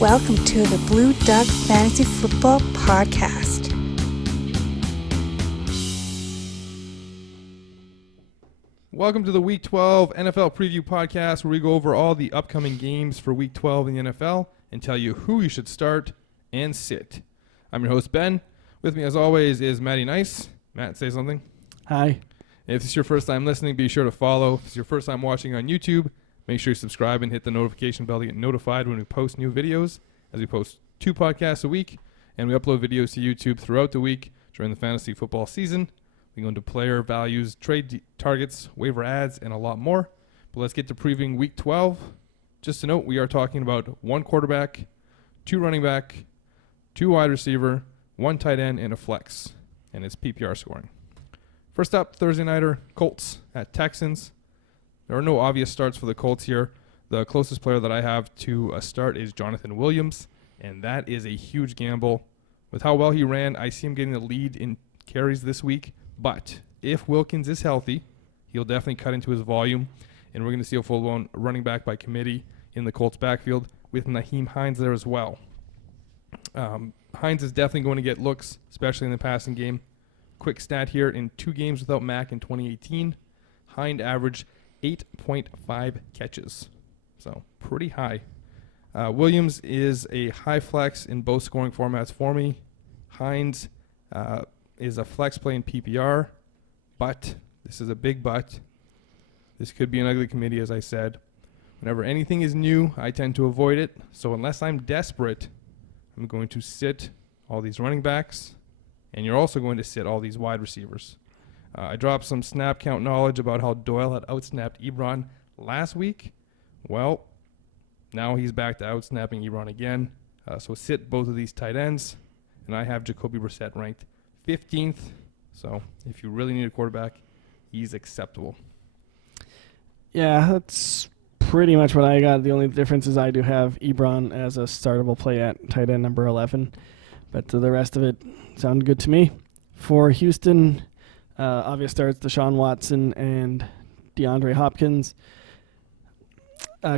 Welcome to the Blue Duck Fantasy Football Podcast. Welcome to the Week 12 NFL Preview Podcast, where we go over all the upcoming games for Week 12 in the NFL and tell you who you should start and sit. I'm your host, Ben. With me, as always, is Matty Nice. Matt, say something. Hi. If this is your first time listening, be sure to follow. If it's your first time watching on YouTube, make sure you subscribe and hit the notification bell to get notified when we post new videos, as we post 2 podcasts a week, and we upload videos to YouTube throughout the week during the fantasy football season. We go into player values, trade targets, waiver ads, and a lot more. But let's get to previewing Week 12. Just to note, we are talking about 1 quarterback, 2 running back, 2 wide receiver, 1 tight end, and a flex. And it's PPR scoring. First up, Thursday nighter, Colts at Texans. There are no obvious starts for the Colts here. The closest player that I have to a start is Jonathan Williams, and that is a huge gamble. With how well he ran, I see him getting the lead in carries this week. But if Wilkins is healthy, he'll definitely cut into his volume, and we're going to see a full-blown running back by committee in the Colts backfield with Nyheim Hines there as well. Hines is definitely going to get looks, especially in the passing game. Quick stat here, in 2 games without Mack in 2018, Hines averaged 8.5 catches, so pretty high. Williams is a high flex in both scoring formats for me. Hines is a flex play in PPR, but this is a big but. This could be an ugly committee, as I said. Whenever anything is new, I tend to avoid it. So unless I'm desperate, I'm going to sit all these running backs, and you're also going to sit all these wide receivers. I dropped some snap count knowledge about how Doyle had outsnapped Ebron last week. Well, now he's back to outsnapping Ebron again. So sit both of these tight ends, and I have Jacoby Brissett ranked 15th, so if you really need a quarterback, he's acceptable. Yeah, that's pretty much what I got. The only difference is I do have Ebron as a startable play at tight end number 11, but the rest of it sounded good to me. For Houston, obvious starts Deshaun Watson and DeAndre Hopkins.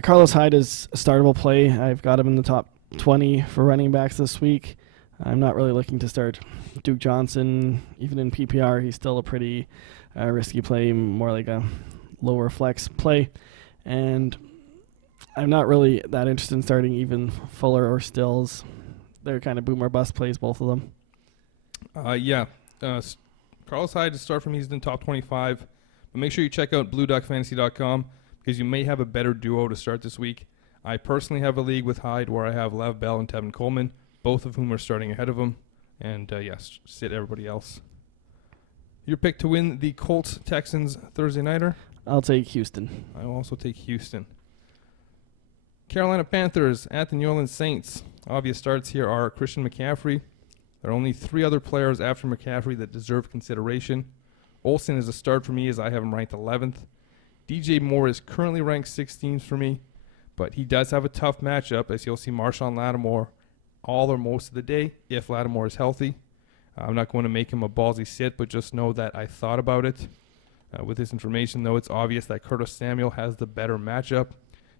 Carlos Hyde is a startable play. I've got him in the top 20 for running backs this week. I'm not really looking to start Duke Johnson. Even in PPR, he's still a pretty risky play, more like a lower flex play. And I'm not really that interested in starting even Fuller or Stills. They're kind of boom or bust plays, both of them. Carlos Hyde to start from, he's in top 25. But make sure you check out blueduckfantasy.com because you may have a better duo to start this week. I personally have a league with Hyde where I have Lev Bell and Tevin Coleman, both of whom are starting ahead of him. And, yes, sit everybody else. Your pick to win the Colts Texans Thursday nighter? I'll take Houston. I will also take Houston. Carolina Panthers at the New Orleans Saints. Obvious starts here are Christian McCaffrey. There are only 3 other players after McCaffrey that deserve consideration. Olsen is a start for me as I have him ranked 11th. DJ Moore is currently ranked 16th for me, but he does have a tough matchup as you'll see Marshawn Lattimore all or most of the day if Lattimore is healthy. I'm not going to make him a ballsy sit, but just know that I thought about it. With this information, though, it's obvious that Curtis Samuel has the better matchup.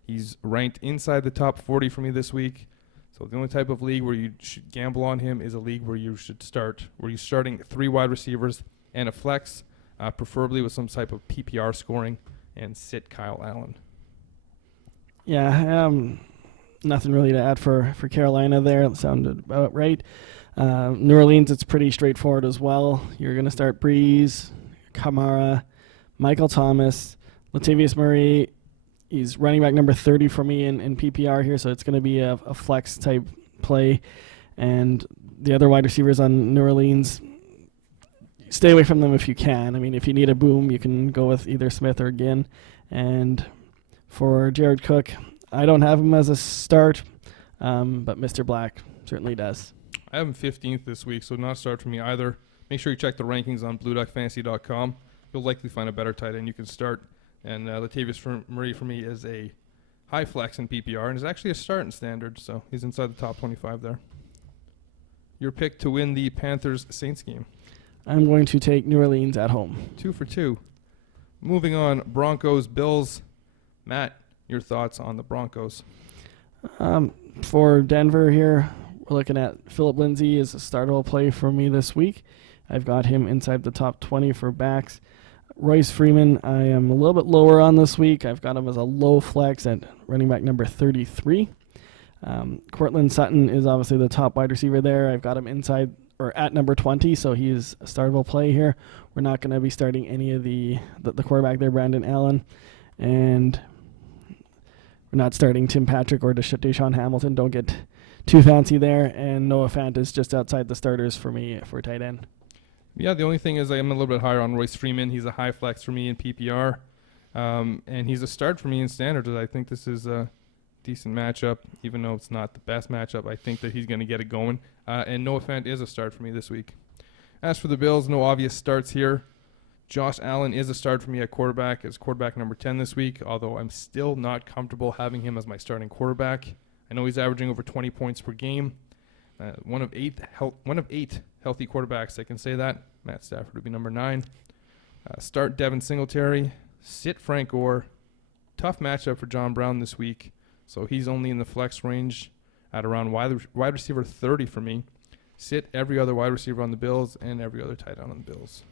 He's ranked inside the top 40 for me this week. So the only type of league where you should gamble on him is a league where you should start, where you're starting 3 wide receivers and a flex, preferably with some type of PPR scoring, and sit Kyle Allen. Yeah, nothing really to add for Carolina there. It sounded about right. New Orleans, it's pretty straightforward as well. You're going to start Breeze, Kamara, Michael Thomas, Latavius Murray. He's running back number 30 for me in PPR here, so it's going to be a flex type play. And the other wide receivers on New Orleans, stay away from them if you can. I mean, if you need a boom, you can go with either Smith or Ginn. And for Jared Cook, I don't have him as a start, but Mr. Black certainly does. I have him 15th this week, so not a start for me either. Make sure you check the rankings on blueduckfantasy.com. You'll likely find a better tight end you can start. And Latavius Murray for me is a high flex in PPR and is actually a start in standard, so he's inside the top 25 there. Your pick to win the Panthers Saints game? I'm going to take New Orleans at home. 2 for 2. Moving on, Broncos, Bills. Matt, your thoughts on the Broncos? For Denver here, we're looking at Philip Lindsay as a startable play for me this week. I've got him inside the top 20 for backs. Royce Freeman, I am a little bit lower on this week. I've got him as a low flex at running back number 33. Cortland Sutton is obviously the top wide receiver there. I've got him inside or at number 20, so he's a startable play here. We're not going to be starting any of the quarterback there, Brandon Allen. And we're not starting Tim Patrick or Deshaun Hamilton. Don't get too fancy there. And Noah Fant is just outside the starters for me for tight end. Yeah, the only thing is I am a little bit higher on Royce Freeman. He's a high flex for me in PPR. And he's a start for me in standards. I think this is a decent matchup, even though it's not the best matchup. I think that he's going to get it going. And Noah Fant is a start for me this week. As for the Bills, no obvious starts here. Josh Allen is a start for me at quarterback as quarterback number 10 this week, although I'm still not comfortable having him as my starting quarterback. I know he's averaging over 20 points per game. One of eight healthy quarterbacks, I can say that. Matt Stafford would be number 9. Start Devin Singletary. Sit Frank Gore. Tough matchup for John Brown this week, so he's only in the flex range at around wide receiver 30 for me. Sit every other wide receiver on the Bills and every other tight end on the Bills.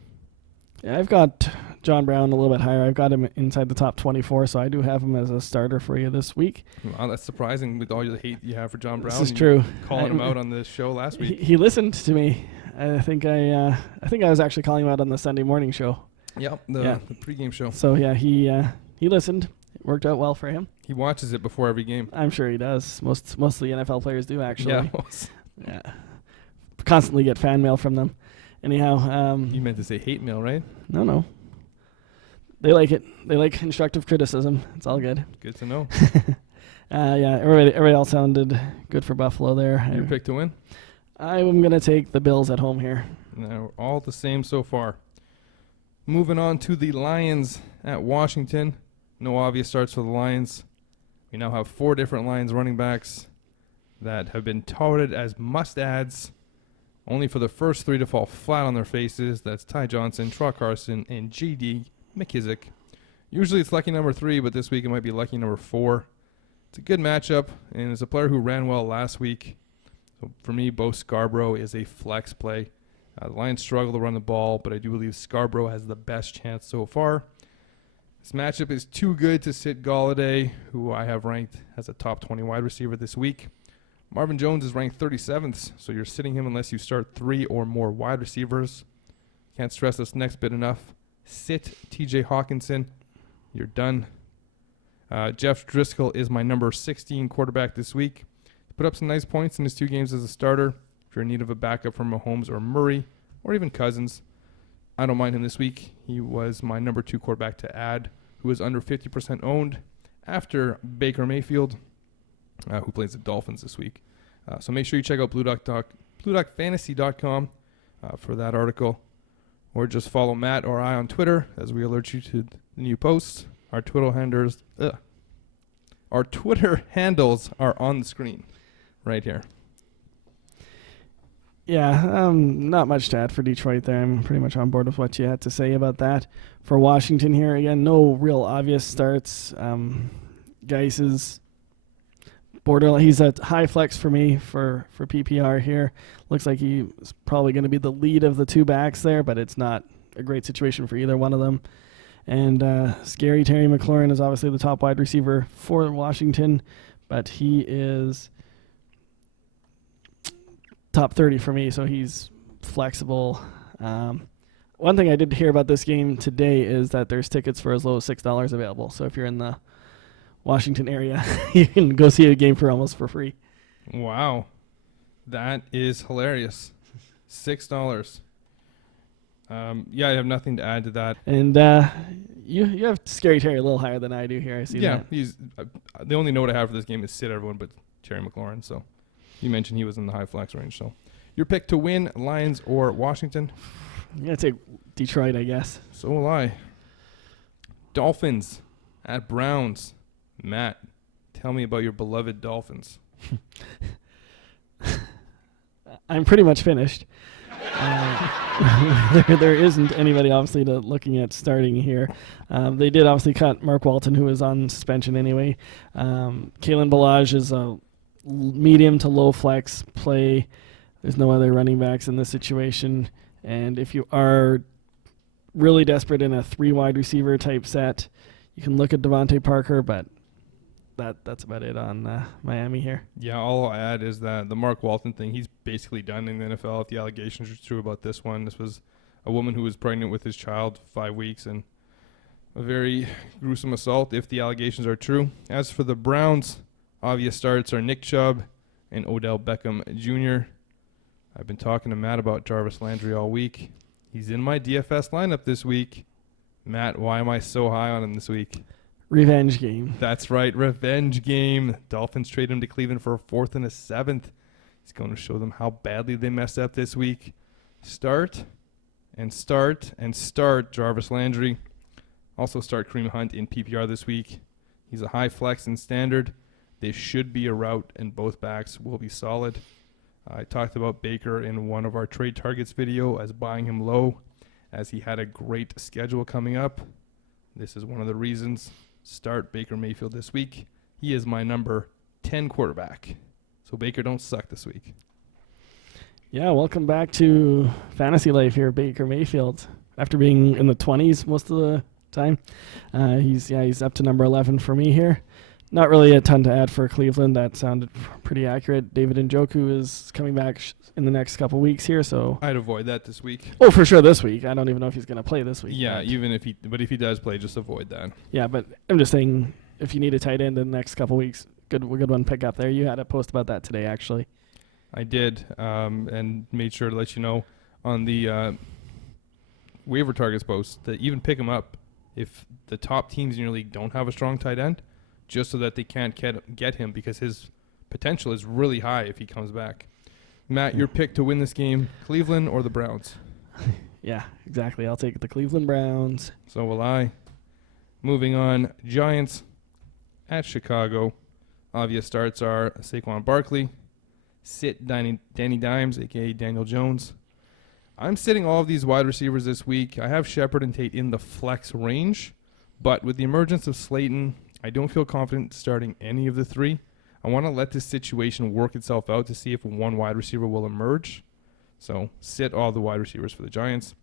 Yeah, I've got John Brown a little bit higher. I've got him inside the top 24, so I do have him as a starter for you this week. Wow, that's surprising with all the hate you have for John Brown. This is true. Calling him out on the show last week. He listened to me. I think I was actually calling him out on the Sunday morning show. Yep, the pregame show. So yeah, he listened. It worked out well for him. He watches it before every game. I'm sure he does. Most of the NFL players do actually. Yeah. Yeah. Constantly get fan mail from them. Anyhow, you meant to say hate mail, right? No. They like it. They like constructive criticism. It's all good. Good to know. Everybody else sounded good for Buffalo there. Your pick to win? I'm going to take the Bills at home here. No, all the same so far. Moving on to the Lions at Washington. No obvious starts for the Lions. We now have 4 different Lions running backs that have been touted as must-adds, only for the first 3 to fall flat on their faces. That's Ty Johnson, Troy Carson, and J.D. McKissick. Usually it's lucky number 3, but this week it might be lucky number 4. It's a good matchup, and it's a player who ran well last week. So for me, Bo Scarborough is a flex play. The Lions struggle to run the ball, but I do believe Scarborough has the best chance so far. This matchup is too good to sit Galladay, who I have ranked as a top 20 wide receiver this week. Marvin Jones is ranked 37th, so you're sitting him unless you start 3 or more wide receivers. Can't stress this next bit enough. Sit TJ Hawkinson. You're done. Jeff Driscoll is my number 16 quarterback this week. He put up some nice points in his 2 games as a starter. If you're in need of a backup from Mahomes or Murray or even Cousins, I don't mind him this week. He was my number 2 quarterback to add, who is under 50% owned after Baker Mayfield, who plays the Dolphins this week. So make sure you check out BlueDuckFantasy.com for that article, or just follow Matt or I on Twitter as we alert you to the new posts. Our Twitter handles are on the screen right here. Yeah, not much to add for Detroit there. I'm pretty much on board with what you had to say about that. For Washington here, again, no real obvious starts. Geis is borderline. He's a high flex for me for PPR here. Looks like he's probably going to be the lead of the 2 backs there, but it's not a great situation for either one of them. And Scary Terry McLaurin is obviously the top wide receiver for Washington, but he is top 30 for me, so he's flexible. One thing I did hear about this game today is that there's tickets for as low as $6 available. So if you're in the Washington area, you can go see a game for almost for free. Wow. That is hilarious. $6. Yeah, I have nothing to add to that. And you have Scary Terry a little higher than I do here. I see that. Yeah, he's the only note I have for this game is sit everyone but Terry McLaurin. So you mentioned he was in the high flex range. So your pick to win, Lions or Washington? I'm going to take Detroit, I guess. So will I. Dolphins at Browns. Matt, tell me about your beloved Dolphins. I'm pretty much finished. There isn't anybody obviously looking at starting here. They did obviously cut Mark Walton, who is on suspension anyway. Kalen Ballage is a medium to low flex play. There's no other running backs in this situation. And if you are really desperate in a 3 wide receiver type set, you can look at Devontae Parker, but that's about it on Miami here. Yeah, all I'll add is that the Mark Walton thing, he's basically done in the NFL if the allegations are true about this one. This was a woman who was pregnant with his child 5 weeks, and a very gruesome assault if the allegations are true. As for the Browns, obvious starts are Nick Chubb and Odell Beckham Jr. I've been talking to Matt about Jarvis Landry all week. He's in my DFS lineup this week. Matt, why am I so high on him this week? Revenge game. That's right, revenge game. Dolphins trade him to Cleveland for a 4th and a 7th. He's going to show them how badly they messed up this week. Start Jarvis Landry. Also start Kareem Hunt in PPR this week. He's a high flex in standard. This should be a route, and both backs will be solid. I talked about Baker in one of our trade targets video as buying him low, as he had a great schedule coming up. This is one of the reasons. Start Baker Mayfield this week. He is my number 10 quarterback. So Baker, don't suck this week. Yeah, welcome back to fantasy life here, Baker Mayfield. After being in the 20s most of the time, he's up to number 11 for me here. Not really a ton to add for Cleveland. That sounded pretty accurate. David Njoku is coming back in the next couple weeks here, so I'd avoid that this week. Oh, for sure this week. I don't even know if he's going to play this week. Yeah, if he does play, just avoid that. Yeah, but I'm just saying, if you need a tight end in the next couple weeks, good one pick up there. You had a post about that today, actually. I did, and made sure to let you know on the waiver targets post that even pick him up if the top teams in your league don't have a strong tight end, just so that they can't get him, because his potential is really high if he comes back. Matt, your pick to win this game, Cleveland or the Browns? Yeah, exactly. I'll take the Cleveland Browns. So will I. Moving on, Giants at Chicago. Obvious starts are Saquon Barkley. Sit Danny Dimes, a.k.a. Daniel Jones. I'm sitting all of these wide receivers this week. I have Shepard and Tate in the flex range, but with the emergence of Slayton, I don't feel confident starting any of the three. I want to let this situation work itself out to see if one wide receiver will emerge. So sit all the wide receivers for the Giants.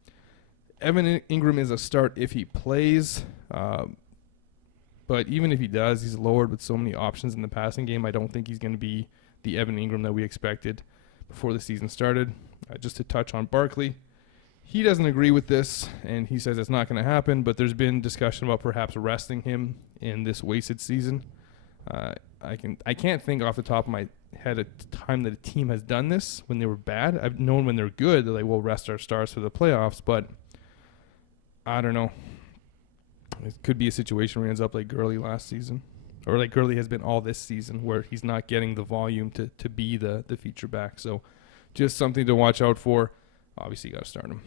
Evan Ingram is a start if he plays. But even if he does, he's lowered with so many options in the passing game. I don't think he's going to be the Evan Ingram that we expected before the season started. Just to touch on Barkley, he doesn't agree with this, and he says it's not going to happen, but there's been discussion about perhaps resting him in this wasted season. I can't think off the top of my head a time that a team has done this when they were bad. I've known when they're good, they're like, we'll rest our stars for the playoffs, but I don't know. It could be a situation where he ends up like Gurley last season, or like Gurley has been all this season, where he's not getting the volume to be the feature back. So just something to watch out for. Obviously, you got to start him.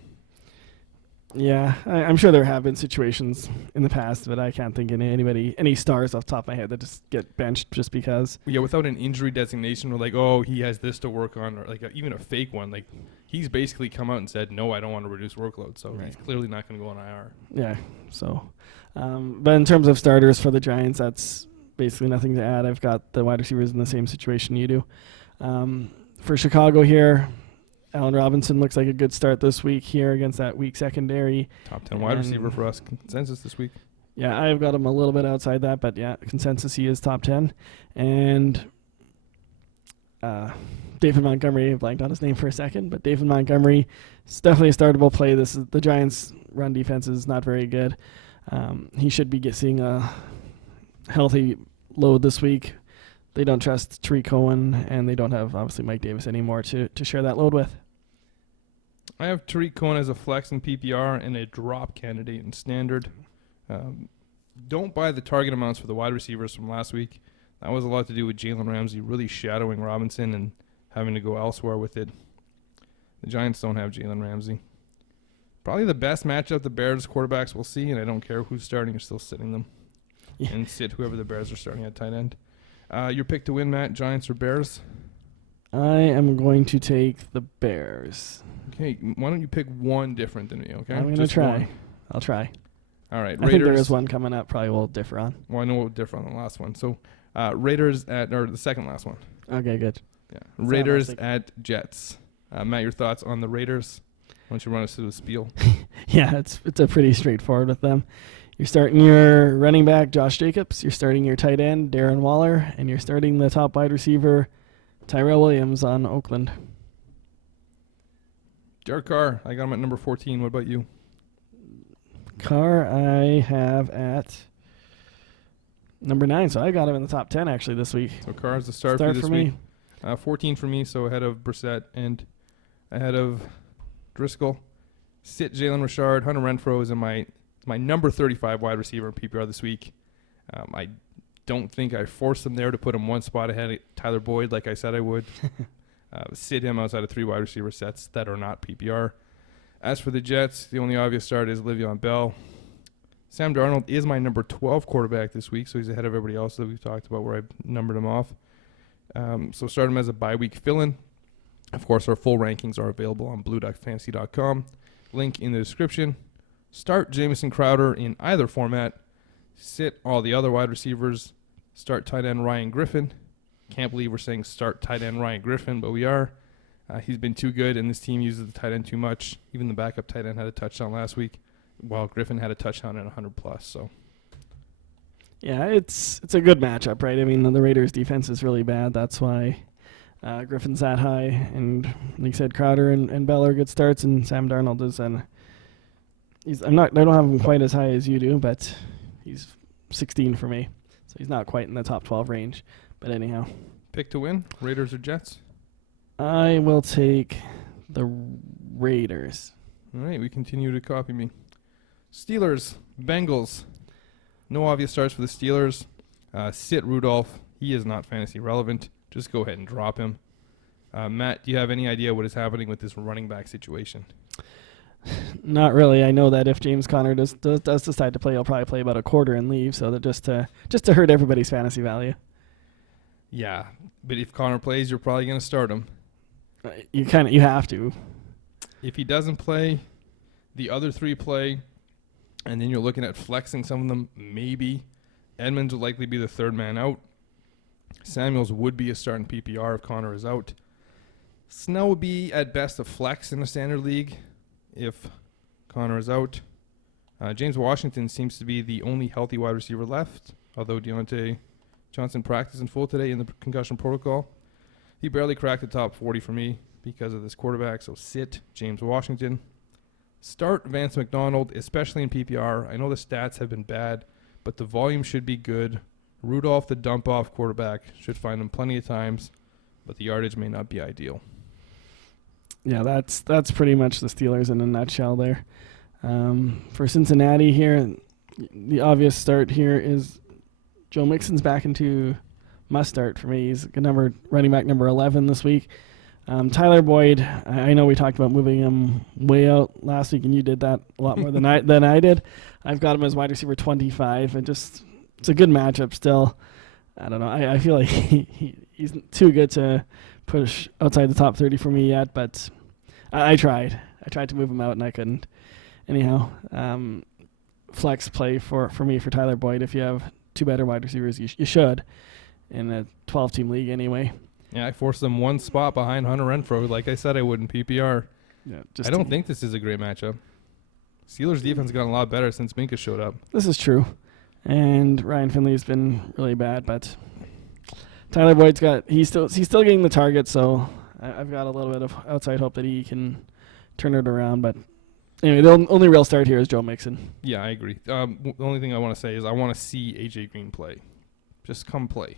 Yeah, I'm sure there have been situations in the past, but I can't think of any stars off the top of my head that just get benched just because. Yeah, without an injury designation, we're like, oh, he has this to work on, or like even a fake one. Like, he's basically come out and said, no, I don't want to reduce workload, so he's clearly not going to go on IR. Yeah, so. But in terms of starters for the Giants, that's basically nothing to add. I've got the wide receivers in the same situation you do. For Chicago here, Allen Robinson looks like a good start this week here against that weak secondary. Top 10 wide receiver for us. Consensus this week. Yeah, I've got him a little bit outside that, but yeah, consensus he is top 10. And David Montgomery, I blanked on his name for a second, but David Montgomery is definitely a startable play. The Giants' run defense is not very good. He should be seeing a healthy load this week. They don't trust Tariq Cohen, and they don't have, obviously, Mike Davis anymore to share that load with. I have Tariq Cohen as a flex in PPR and a drop candidate in standard. Don't buy the target amounts for the wide receivers from last week. That was a lot to do with Jalen Ramsey really shadowing Robinson and having to go elsewhere with it. The Giants don't have Jalen Ramsey. Probably the best matchup the Bears quarterbacks will see, and I don't care who's starting, you're still sitting them. Yeah. And sit whoever the Bears are starting at tight end. Your pick to win, Matt, Giants or Bears? I am going to take the Bears. Okay, why don't you pick one different than me, okay? I'm going to try. One. I'll try. All right, Raiders. I think there is one coming up, probably we'll differ on. Well, I know we'll differ on the last one. So, Raiders or the second last one. Okay, good. Yeah. Raiders Fantastic. at Jets. Matt, your thoughts on the Raiders? Why don't you run us through the spiel? Yeah, it's a pretty straightforward with them. You're starting your running back, Josh Jacobs. You're starting your tight end, Darren Waller. And you're starting the top wide receiver, Tyrell Williams on Oakland. Derek Carr, I got him at number 14. What about you? Carr, I have at number 9. So I got him in the top 10, actually, this week. So Carr's the start for you this week. 14 for me, so ahead of Brissett and ahead of Driscoll. Sit Jalen Richard. Hunter Renfrow is in my number 35 wide receiver in PPR this week. I don't think I forced him there to put him one spot ahead of Tyler Boyd like I said I would. Sit him outside of 3 wide receiver sets that are not PPR. As for the Jets, the only obvious start is Le'Veon Bell. Sam Darnold is my number 12 quarterback this week, so he's ahead of everybody else that we've talked about where I numbered him off. So start him as a bye-week fill-in. Of course, our full rankings are available on blueduckfantasy.com. Link in the description. Start Jamison Crowder in either format. Sit all the other wide receivers. Start tight end Ryan Griffin. Can't believe we're saying start tight end Ryan Griffin, but we are. He's been too good, and this team uses the tight end too much. Even the backup tight end had a touchdown last week, while Griffin had a touchdown and 100+. So, Yeah, it's a good matchup, right? I mean, the Raiders' defense is really bad. That's why Griffin's that high. And like you said, Crowder and Bell are good starts, and Sam Darnold is I don't have him quite as high as you do, but he's 16 for me. So he's not quite in the top 12 range. But anyhow. pick to win, Raiders or Jets? I will take the Raiders. All right, we continue to copy me. Steelers, Bengals. No obvious starts for the Steelers. Sit Rudolph. He is not fantasy relevant. Just go ahead and drop him. Matt, do you have any idea what is happening with this running back situation? Not really. I know that if James Conner does decide to play, he'll probably play about a quarter and leave, so that just to hurt everybody's fantasy value. Yeah, but if Connor plays, you're probably going to start him. You have to. If he doesn't play, the other 3 play, and then you're looking at flexing some of them, maybe. Edmonds will likely be the third man out. Samuels would be a start in PPR if Connor is out. Snell would be at best a flex in a standard league if Connor is out. James Washington seems to be the only healthy wide receiver left, although Deontay Johnson practiced in full today in the concussion protocol. He barely cracked the top 40 for me because of this quarterback, so sit James Washington. Start Vance McDonald, especially in PPR. I know the stats have been bad, but the volume should be good. Rudolph, the dump-off quarterback, should find him plenty of times, but the yardage may not be ideal. Yeah, that's pretty much the Steelers in a nutshell there. For Cincinnati here, the obvious start here is Joe Mixon's back into must start for me. He's a running back number 11 this week. Tyler Boyd, I know we talked about moving him way out last week, and you did that a lot more than I did. I've got him as wide receiver 25, and it's a good matchup still. I don't know. I feel like he's too good to push outside the top 30 for me yet, but I tried. I tried to move him out, and I couldn't. Anyhow, flex play for me for Tyler Boyd. If you have 2 better wide receivers, you should in a 12-team league anyway. Yeah, I forced them one spot behind Hunter Renfrow, like I said I would in PPR. Yeah, I don't think this is a great matchup. Steelers' defense has gotten a lot better since Minka showed up. This is true. And Ryan Finley's been really bad, but Tyler Boyd's he's still getting the target, so I've got a little bit of outside hope that he can turn it around. But anyway, the only real start here is Joe Mixon. Yeah, I agree. The only thing I want to say is I want to see AJ Green play. Just come play.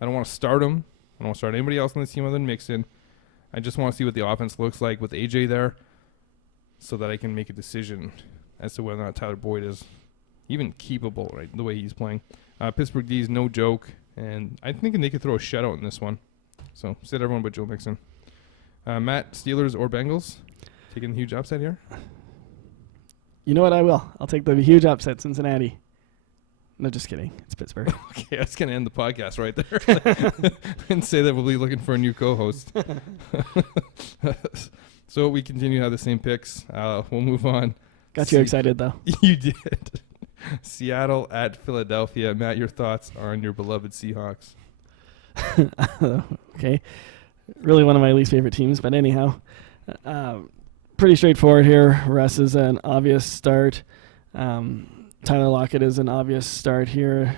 I don't want to start him. I don't want to start anybody else on this team other than Mixon. I just want to see what the offense looks like with AJ there so that I can make a decision as to whether or not Tyler Boyd is even keepable, right, the way he's playing. Pittsburgh D is no joke, and I think they could throw a shutout in this one. So sit everyone but Joe Mixon. Matt, Steelers or Bengals? Taking a huge upset here? You know what? I will. I'll take the huge upset, Cincinnati. No, just kidding. It's Pittsburgh. Okay, that's going to end the podcast right there. And say that we'll be looking for a new co-host. So we continue to have the same picks. We'll move on. Got you excited, though. You did. Seattle at Philadelphia. Matt, your thoughts on your beloved Seahawks? Okay. Really one of my least favorite teams, but anyhow. Pretty straightforward here. Russ is an obvious start. Tyler Lockett is an obvious start here.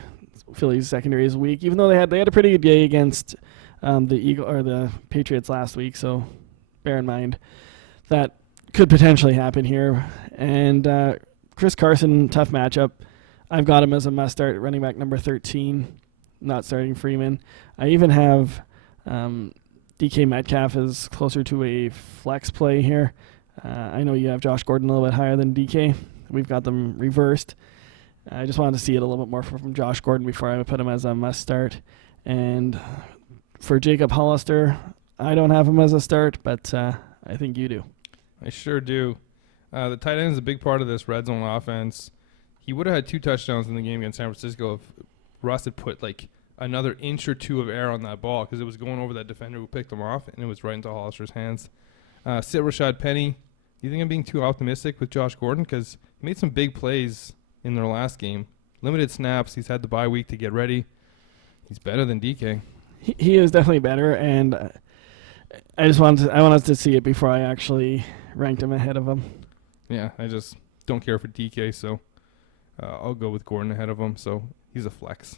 Philly's secondary is weak, even though they had a pretty good day against the Patriots last week. So bear in mind that could potentially happen here. And Chris Carson, tough matchup. I've got him as a must start, running back number 13, not starting Freeman. I even have DK Metcalf is closer to a flex play here. I know you have Josh Gordon a little bit higher than DK. We've got them reversed. I just wanted to see it a little bit more from Josh Gordon before I would put him as a must start. And for Jacob Hollister, I don't have him as a start, but I think you do. I sure do. The tight end is a big part of this red zone offense. He would have had 2 touchdowns in the game against San Francisco if Russ had put like another inch or 2 of air on that ball, because it was going over that defender who picked him off, and it was right into Hollister's hands. Sit Rashad Penny. Do you think I'm being too optimistic with Josh Gordon? Because he made some big plays in their last game. Limited snaps. He's had the bye week to get ready. He's better than DK. He is definitely better, and I wanted to see it before I actually ranked him ahead of him. Yeah, I just don't care for DK, so I'll go with Gordon ahead of him. So he's a flex.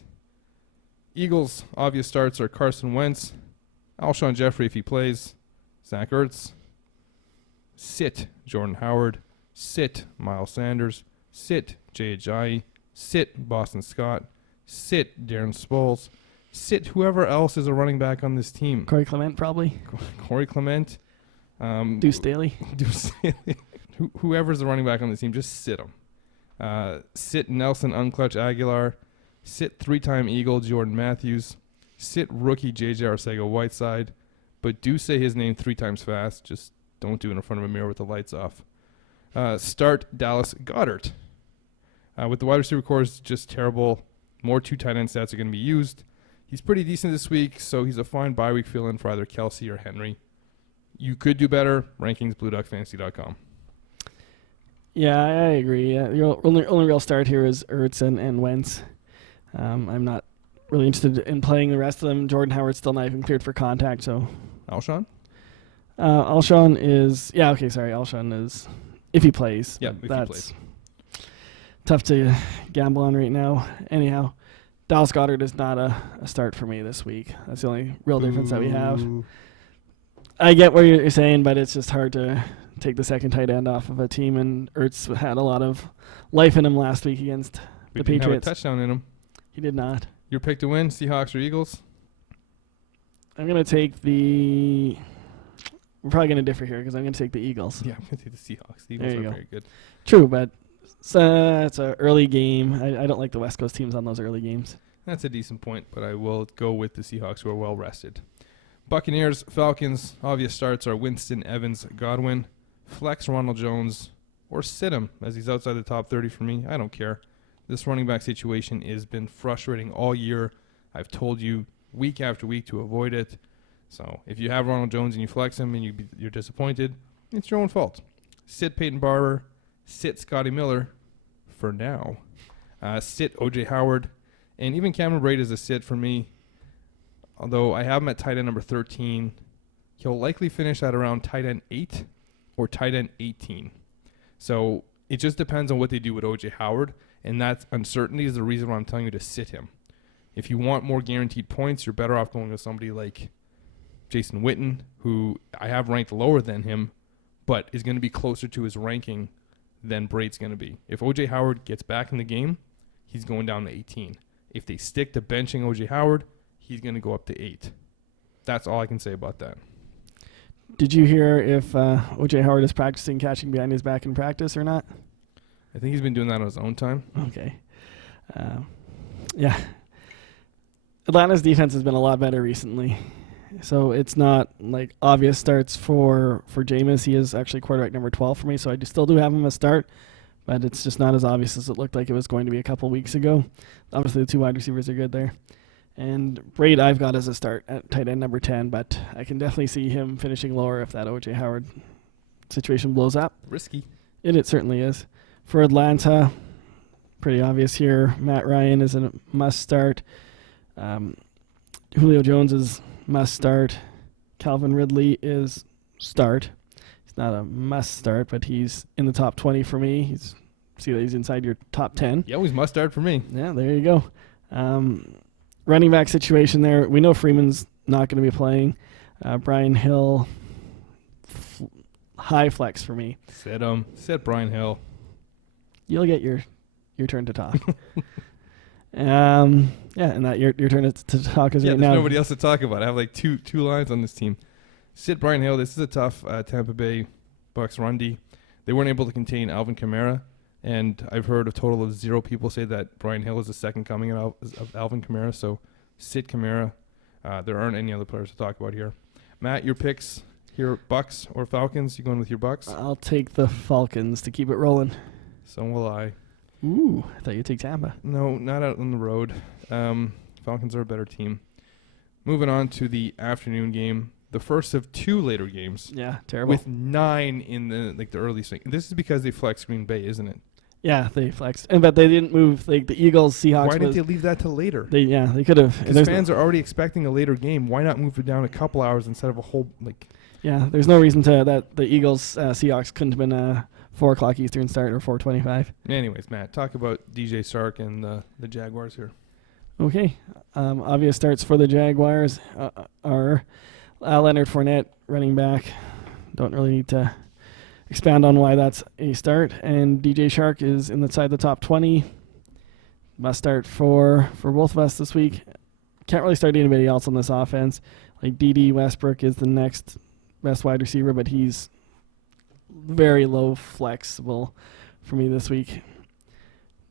Eagles, obvious starts are Carson Wentz, Alshon Jeffrey if he plays, Zach Ertz, sit Jordan Howard, sit Miles Sanders, sit Jay Ajayi, sit Boston Scott, sit Darren Sproles, sit whoever else is a running back on this team. Corey Clement probably. Corey Clement. Deuce Staley. Deuce Staley. Whoever's the running back on this team, just sit him. Sit Nelson Unclutch Aguilar. Sit 3-time Eagle Jordan Matthews. Sit rookie J.J. Arcega-Whiteside. But do say his name 3 times fast. Just don't do it in front of a mirror with the lights off. Start Dallas Goedert. With the wide receiver core is just terrible. More 2 tight end stats are going to be used. He's pretty decent this week, so he's a fine bye week fill-in for either Kelsey or Henry. You could do better. Rankings, BlueDuckFantasy.com. Yeah, I agree. Your only real start here is Ertz and Wentz. I'm not really interested in playing the rest of them. Jordan Howard's still not even cleared for contact, so. Alshon? Alshon is, Alshon is, if he plays. Yeah, if he plays. Tough to gamble on right now. Anyhow, Dallas Goedert is not a start for me this week. That's the only real difference that we have. I get what you're saying, but it's just hard to take the second tight end off of a team, and Ertz had a lot of life in him last week against the Patriots. Didn't have a touchdown in him. He did not. Your pick to win, Seahawks or Eagles? I'm going to take we're probably going to differ here because I'm going to take the Eagles. Yeah, I'm going to take the Seahawks. The Eagles are very good. True, but it's an early game. I don't like the West Coast teams on those early games. That's a decent point, but I will go with the Seahawks, who are well rested. Buccaneers, Falcons, obvious starts are Winston, Evans, Godwin, flex Ronald Jones, or sit him as he's outside the top 30 for me. I don't care. This running back situation has been frustrating all year. I've told you week after week to avoid it. So if you have Ronald Jones and you flex him and you're disappointed, it's your own fault. Sit Peyton Barber, sit Scotty Miller for now. Sit O.J. Howard, and even Cameron Braid is a sit for me. Although I have him at tight end number 13, he'll likely finish at around tight end 8 or tight end 18. So it just depends on what they do with O.J. Howard, and that uncertainty is the reason why I'm telling you to sit him. If you want more guaranteed points, you're better off going with somebody like Jason Witten, who I have ranked lower than him, but is going to be closer to his ranking than Braid's going to be. If O.J. Howard gets back in the game, he's going down to 18. If they stick to benching O.J. Howard, he's going to go up to 8. That's all I can say about that. Did you hear if O.J. Howard is practicing catching behind his back in practice or not? I think he's been doing that on his own time. Okay. Yeah. Atlanta's defense has been a lot better recently. So it's not like obvious starts for Jameis. He is actually quarterback number 12 for me, so I still do have him a start, but it's just not as obvious as it looked like it was going to be a couple weeks ago. Obviously, the 2 wide receivers are good there. And Braid I've got as a start at tight end number 10, but I can definitely see him finishing lower if that O.J. Howard situation blows up. Risky. It certainly is. For Atlanta, pretty obvious here. Matt Ryan is a must start. Julio Jones is must start. Calvin Ridley is start. He's not a must start, but he's in the top 20 for me. He's inside your top 10. He always must start for me. Yeah, there you go. Running back situation there. We know Freeman's not going to be playing. Brian Hill, high flex for me. Sit Brian Hill. You'll get your turn to talk. And that your turn to talk is right there's now. nobody else to talk about. I have like two lines on this team. Sit Brian Hill. This is a tough Tampa Bay Bucks run D. They weren't able to contain Alvin Kamara, and I've heard a total of 0 people say that Brian Hill is the second coming of Alvin Kamara. So sit Kamara. There aren't any other players to talk about here. Matt, your picks here: Bucks or Falcons? You going with your Bucks? I'll take the Falcons to keep it rolling. So will I. Ooh, I thought you'd take Tampa. No, not out on the road. Falcons are a better team. Moving on to the afternoon game, the first of 2 later games. Yeah, terrible. With 9 in the early swing. This is because they flexed Green Bay, isn't it? Yeah, they flexed, but they didn't move. Like the Eagles, Seahawks. Why didn't they leave that till later? They could have. Because fans are already expecting a later game. Why not move it down a couple hours instead of a whole like? Yeah, there's no reason that the Eagles Seahawks couldn't have been a 4:00 Eastern start or 4:25. Anyways, Matt, talk about DJ Sark and the Jaguars here. Okay, obvious starts for the Jaguars are Leonard Fournette, running back. Don't really need to expound on why that's a start. And DJ Shark is inside the top 20. Must start for both of us this week. Can't really start anybody else on this offense. Like D.D. Westbrook is the next best wide receiver, but he's very low flexible for me this week.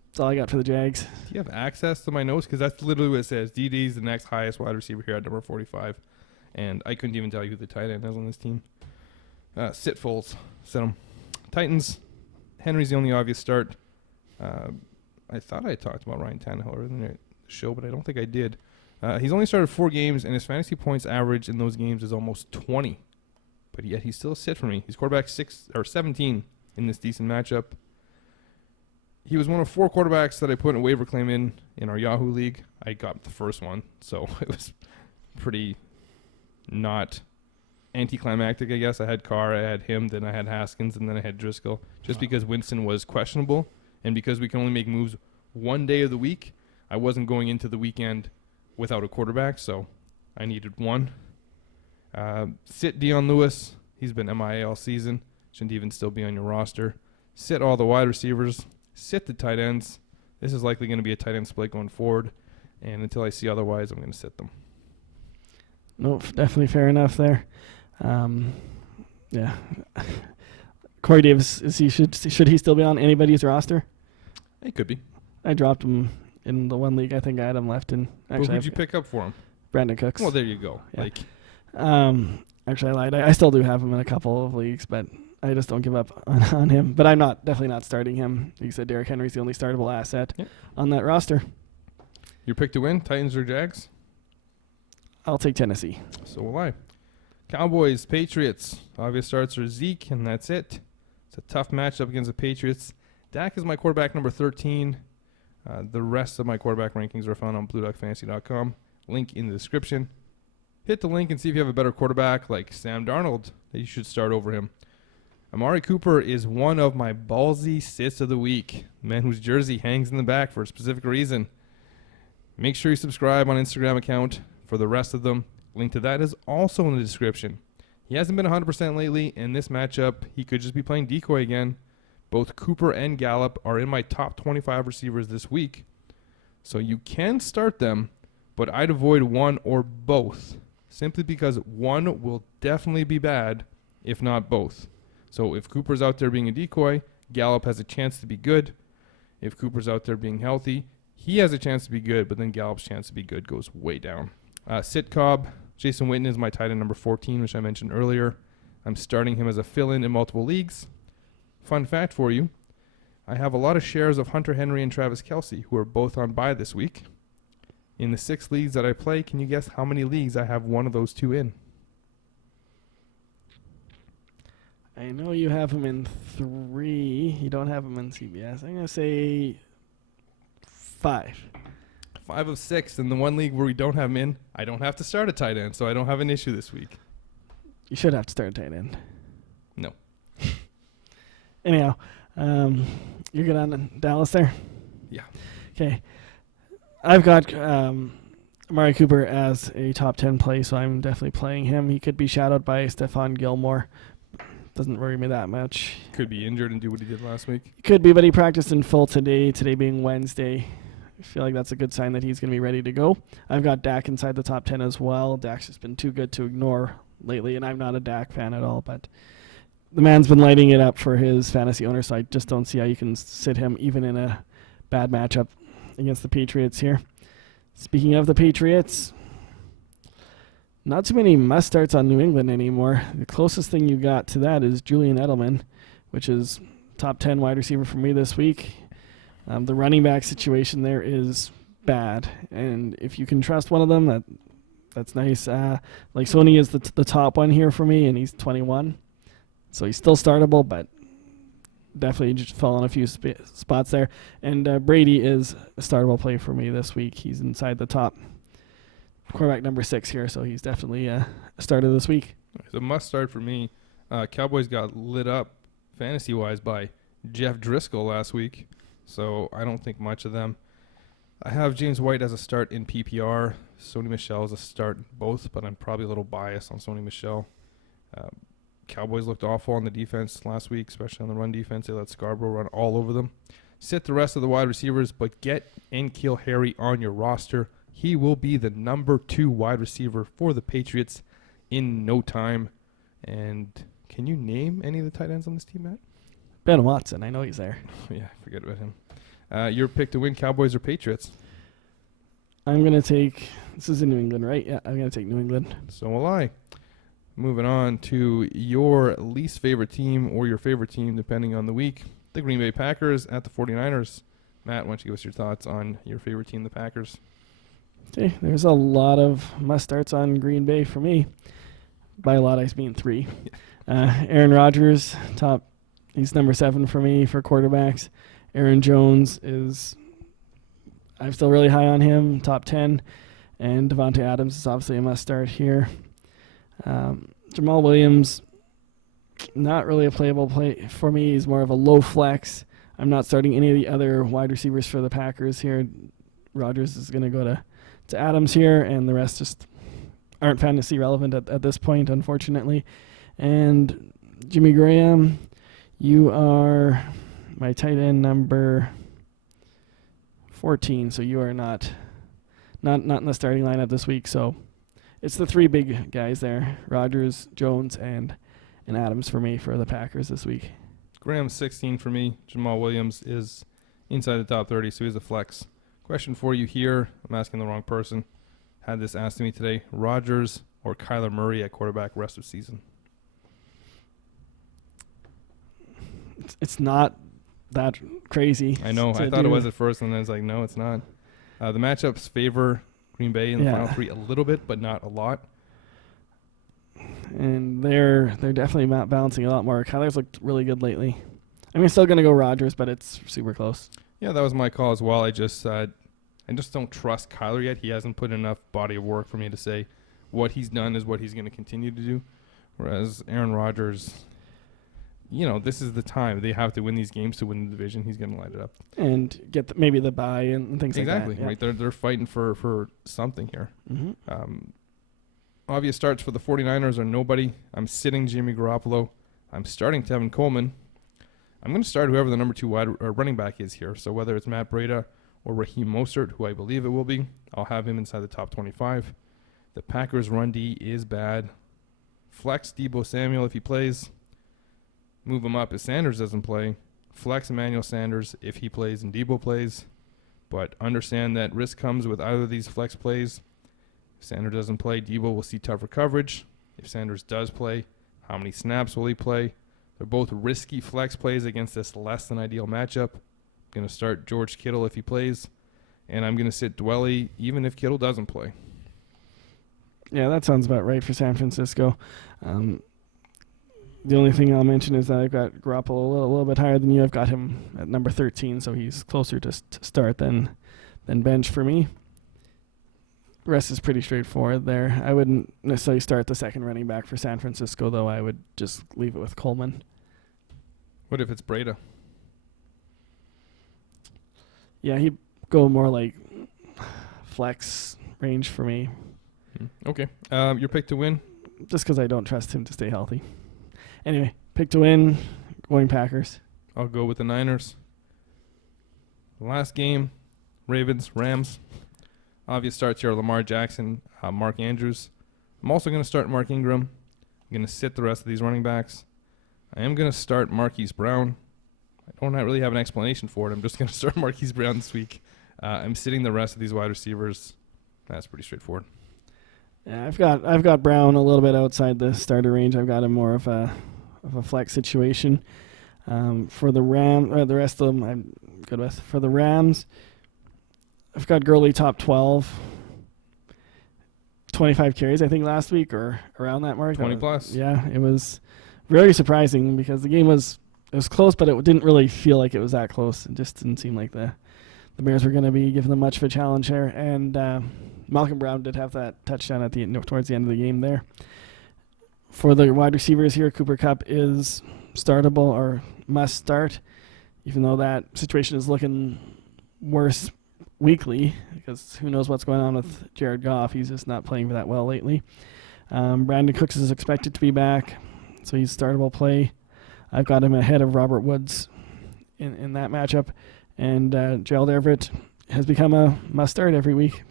That's all I got for the Jags. Do you have access to my notes? Because that's literally what it says. D.D. is the next highest wide receiver here at number 45. And I couldn't even tell you who the tight end is on this team. Sit Foles. Sit him. Titans. Henry's the only obvious start. I thought I talked about Ryan Tannehill earlier in the show, but I don't think I did. He's only started 4 games, and his fantasy points average in those games is almost 20. But yet he's still a sit for me. He's quarterback 17 in this decent matchup. He was one of 4 quarterbacks that I put in a waiver claim in our Yahoo League. I got the first one, so it was pretty not anticlimactic, I guess. I had Carr, I had him, then I had Haskins, and then I had Driscoll. Just because Winston was questionable, and because we can only make moves one day of the week, I wasn't going into the weekend without a quarterback, so I needed one. Sit Dion Lewis. He's been MIA all season. Shouldn't even still be on your roster. Sit all the wide receivers. Sit the tight ends. This is likely going to be a tight end split going forward, and until I see otherwise, I'm going to sit them. No, definitely fair enough there. Yeah. Corey Davis, should he still be on anybody's roster? He could be. I dropped him in the one league. I think I had him left in. Actually, who'd you pick up for him? Brandon Cooks. Well, there you go. Yeah. Actually, I lied. I still do have him in a couple of leagues, but I just don't give up on him. But I'm definitely not starting him. Like you said, Derrick Henry's the only startable asset on that roster. Your pick to win, Titans or Jags? I'll take Tennessee. So will I. Cowboys, Patriots. Obvious starts are Zeke, and that's it. It's a tough matchup against the Patriots. Dak is my quarterback number 13. The rest of my quarterback rankings are found on BlueDuckFantasy.com. Link in the description. Hit the link and see if you have a better quarterback like Sam Darnold that you should start over him. Amari Cooper is one of my ballsy sits of the week. The man whose jersey hangs in the back for a specific reason. Make sure you subscribe on Instagram account for the rest of them. Link to that is also in the description. He hasn't been 100% lately. In this matchup, he could just be playing decoy again. Both Cooper and Gallup are in my top 25 receivers this week. So you can start them, but I'd avoid one or both, simply because one will definitely be bad, if not both. So if Cooper's out there being a decoy, Gallup has a chance to be good. If Cooper's out there being healthy, he has a chance to be good, but then Gallup's chance to be good goes way down. Sit Cobb. Jason Witten is my tight end number 14, which I mentioned earlier. I'm starting him as a fill-in multiple leagues. Fun fact for you, I have a lot of shares of Hunter Henry and Travis Kelce, who are both on bye this week. In the 6 leagues that I play, can you guess how many leagues I have one of those 2 in? I know you have him in 3. You don't have him in CBS. I'm going to say 5. 5 of 6 in the one league where we don't have him in. I don't have to start a tight end, so I don't have an issue this week. You should have to start a tight end. No. Anyhow, you're good on Dallas there? Yeah. Okay. I've got Amari Cooper as a top 10 play, so I'm definitely playing him. He could be shadowed by Stephon Gilmore. Doesn't worry me that much. Could be injured and do what he did last week. Could be, but he practiced in full today being Wednesday. I feel like that's a good sign that he's going to be ready to go. I've got Dak inside the top 10 as well. Dak's just been too good to ignore lately, and I'm not a Dak fan at all, but the man's been lighting it up for his fantasy owner, so I just don't see how you can sit him even in a bad matchup against the Patriots here. Speaking of the Patriots, not too many must-starts on New England anymore. The closest thing you got to that is Julian Edelman, which is top 10 wide receiver for me this week. The running back situation there is bad, and if you can trust one of them, that's nice. Like Sony is the top one here for me, and he's 21, so he's still startable, but definitely just fell on a few spots there. And Brady is a startable play for me this week. He's inside the top quarterback number 6 here, so he's definitely a starter this week. It's a must start for me. Cowboys got lit up fantasy-wise by Jeff Driscoll last week, so I don't think much of them. I have James White as a start in PPR. Sony Michel as a start in both, but I'm probably a little biased on Sony Michel. Cowboys looked awful on the defense last week, especially on the run defense. They let Scarborough run all over them. Sit the rest of the wide receivers, but get N'Keal Harry on your roster. He will be the number 2 wide receiver for the Patriots in no time. And can you name any of the tight ends on this team, Matt? Ben Watson, I know he's there. Yeah, forget about him. Your pick to win, Cowboys or Patriots? I'm going to take, this is in New England, right? Yeah, I'm going to take New England. So will I. Moving on to your least favorite team or your favorite team, depending on the week. The Green Bay Packers at the 49ers. Matt, why don't you give us your thoughts on your favorite team, the Packers? Okay, there's a lot of must-starts on Green Bay for me. By a lot, I mean 3. Aaron Rodgers, he's number 7 for me for quarterbacks. Aaron Jones I'm still really high on him, top 10. And Devontae Adams is obviously a must-start here. Jamal Williams, not really a playable play for me. He's more of a low flex. I'm not starting any of the other wide receivers for the Packers here. Rodgers is going to go to Adams here, and the rest just aren't fantasy relevant at this point, unfortunately. And Jimmy Graham, you are my tight end number 14, so you are not in the starting lineup this week. So it's the 3 big guys there, Rodgers, Jones, and Adams for me for the Packers this week. Graham's 16 for me. Jamal Williams is inside the top 30, so he's a flex. Question for you here. I'm asking the wrong person. Had this asked to me today. Rodgers or Kyler Murray at quarterback rest of season? It's not that crazy. I know. I thought it was at first, and then I was like, no, it's not. The matchups favor Green Bay in the final 3 a little bit, but not a lot. And they're definitely balancing a lot more. Kyler's looked really good lately. I mean, still going to go Rodgers, but it's super close. Yeah, that was my call as well. I just don't trust Kyler yet. He hasn't put enough body of work for me to say what he's done is what he's going to continue to do. Whereas Aaron Rodgers, this is the time. They have to win these games to win the division. He's going to light it up. And get maybe the bye and things like that. Exactly, right. They're fighting for something here. Mm-hmm. Obvious starts for the 49ers are nobody. I'm sitting Jimmy Garoppolo. I'm starting Tevin Coleman. I'm going to start whoever the number 2 running back is here. So whether it's Matt Breida or Raheem Mostert, who I believe it will be, I'll have him inside the top 25. The Packers' run D is bad. Flex Deebo Samuel if he plays. Move him up if Sanders doesn't play. Flex Emmanuel Sanders if he plays and Deebo plays. But understand that risk comes with either of these flex plays. If Sanders doesn't play, Deebo will see tougher coverage. If Sanders does play, how many snaps will he play? They're both risky flex plays against this less than ideal matchup. I'm going to start George Kittle if he plays, and I'm going to sit Dwelly even if Kittle doesn't play. Yeah, that sounds about right for San Francisco. The only thing I'll mention is that I've got Garoppolo a little bit higher than you. I've got him at number 13, so he's closer to start than bench for me. The rest is pretty straightforward there. I wouldn't necessarily start the second running back for San Francisco, though. I would just leave it with Coleman. What if it's Breda? Yeah, he'd go more like flex range for me. Okay. Your pick to win? Just because I don't trust him to stay healthy. Anyway, pick to win, going Packers. I'll go with the Niners. Last game, Ravens, Rams. Obvious starts here: Lamar Jackson, Mark Andrews. I'm also going to start Mark Ingram. I'm going to sit the rest of these running backs. I am going to start Marquise Brown. I don't really have an explanation for it. I'm just going to start Marquise Brown this week. I'm sitting the rest of these wide receivers. That's pretty straightforward. Yeah, I've got Brown a little bit outside the starter range. I've got him more of a flex situation. For the the rest of them I'm good with. For the Rams, I've got Gurley top 12, 25 carries I think last week or around that mark. 20 plus. Yeah, it was very surprising because the game was close, but it didn't really feel like it was that close. It just didn't seem like the Bears were going to be giving them much of a challenge here. And Malcolm Brown did have that touchdown towards the end of the game there. For the wide receivers here, Cooper Kupp is startable or must start, even though that situation is looking worse weekly because who knows what's going on with Jared Goff. He's just not playing that well lately. Brandon Cooks is expected to be back, so he's startable play. I've got him ahead of Robert Woods in that matchup, and Gerald Everett has become a must start every week.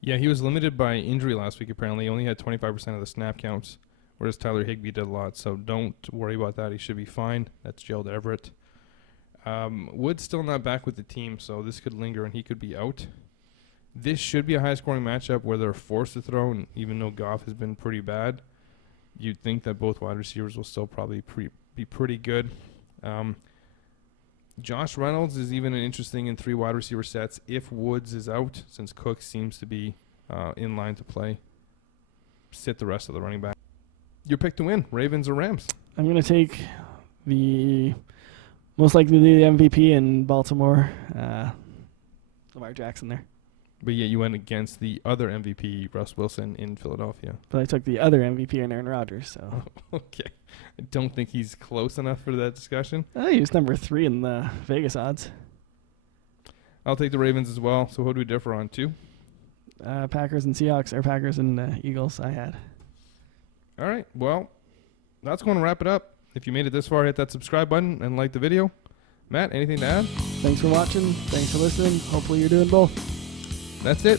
Yeah, he was limited by injury last week, apparently. He only had 25% of the snap counts, whereas Tyler Higbee did a lot, so don't worry about that. He should be fine. That's Gerald Everett. Wood's still not back with the team, so this could linger and he could be out. This should be a high-scoring matchup where they're forced to throw, and even though Goff has been pretty bad, you'd think that both wide receivers will still probably be pretty good. Josh Reynolds is even interesting in 3 wide receiver sets if Woods is out, since Cook seems to be in line to play. Sit the rest of the running back. Your pick to win, Ravens or Rams? I'm going to take most likely the MVP in Baltimore, Lamar Jackson there. But yet you went against the other MVP, Russ Wilson, in Philadelphia. But I took the other MVP in Aaron Rodgers. So Okay. I don't think he's close enough for that discussion. he was number 3 in the Vegas odds. I'll take the Ravens as well. So who do we differ on? 2? Packers and Seahawks, or Packers and Eagles I had. All right. Well, that's going to wrap it up. If you made it this far, hit that subscribe button and like the video. Matt, anything to add? Thanks for watching. Thanks for listening. Hopefully you're doing both. That's it.